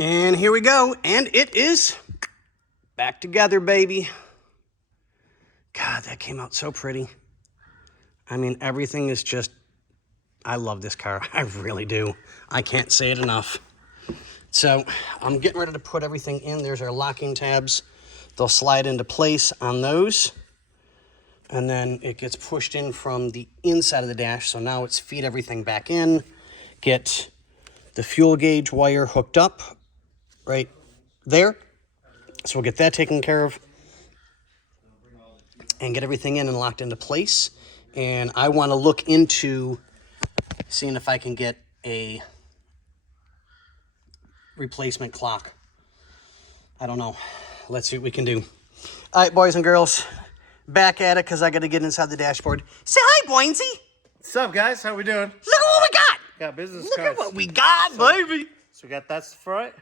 And here we go. And it is back together, baby. God, that came out so pretty. I mean, everything is just, I love this car. I really do. I can't say it enough. So I'm getting ready to put everything in. There's our locking tabs. They'll slide into place on those. And then it gets pushed in from the inside of the dash. So now it's feed everything back in. Get the fuel gauge wire hooked up right there. So we'll get that taken care of. And get everything in and locked into place. And I want to look into seeing if I can get a replacement clock. I don't know. Let's see what we can do. All right, boys and girls, back at it because I got to get inside the dashboard. Say hi, Boinsy. What's up, guys? How we doing? Look at what we got. Got business Look cards. at what we got, baby. So we got that's the front.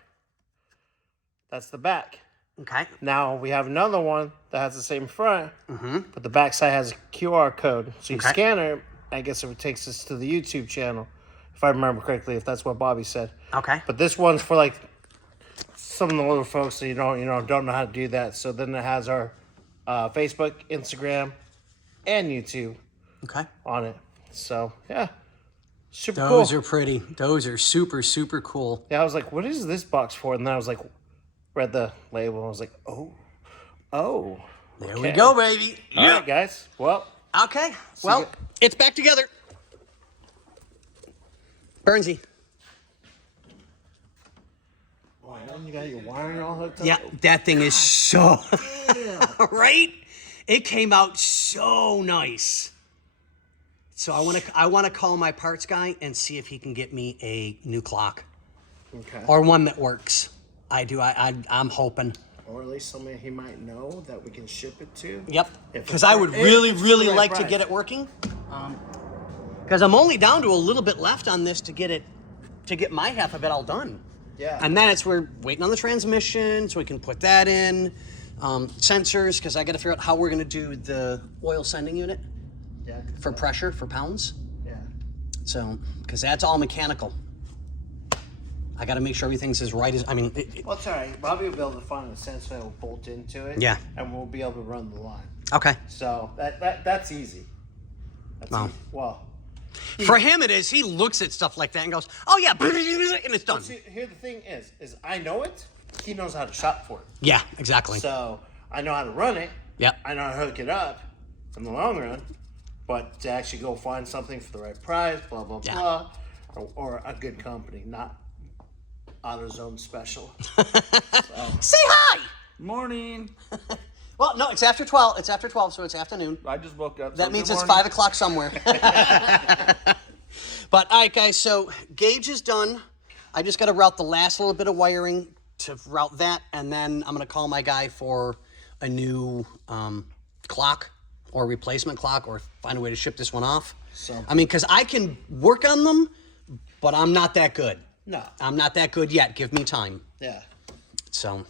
That's the back. Okay. Now we have another one that has the same front, but the back side has a QR code. So you scan it. I guess it takes us to the YouTube channel, if I remember correctly. If that's what Bobby said. Okay. But this one's for like some of the little folks that don't know how to do that. So then it has our Facebook, Instagram, and YouTube on it. So yeah, super cool. Those are pretty. Those are super, super cool. Yeah, I was like, what is this box for? And then I was like, read the label. And I was like, oh. There we go, baby. All right, guys. Well. Okay. Well, it's back together. Burnsy. Oh, you got your wiring all hooked up? Yeah, that thing is so... right? It came out so nice. So I want to call my parts guy and see if he can get me a new clock. Okay. Or one that works. I'm hoping. Or at least somebody he might know that we can ship it to. Yep. Because I would really like to get it working. Because I'm only down to a little bit left on this to get my half of it all done. Yeah. And then we're waiting on the transmission so we can put that in. Sensors, because I got to figure out how we're going to do the oil sending unit. Yeah. For pressure, for pounds. Yeah. So, because that's all mechanical. I got to make sure everything's as right as, I mean... Well, it's all right. Bobby will be able to find a sensor that will bolt into it. Yeah. And we'll be able to run the line. Okay. So, that's easy. That's easy. Well... For him it is. He looks at stuff like that and goes, oh yeah, and it's done. See, here the thing is I know it. He knows how to shop for it. Yeah, exactly. So, I know how to run it. Yep. I know how to hook it up in the long run. But to actually go find something for the right price, blah, blah, blah, or a good company, not AutoZone special. Say hi! Morning. Well, no, it's after 12. It's after 12, so it's afternoon. I just woke up. That means it's 5 o'clock somewhere. But, all right, guys, so gauge is done. I just got to route the last little bit of wiring to route that, and then I'm going to call my guy for a new clock or replacement clock or find a way to ship this one off. So, I mean, because I can work on them, but I'm not that good. No. I'm not that good yet. Give me time. Yeah. So,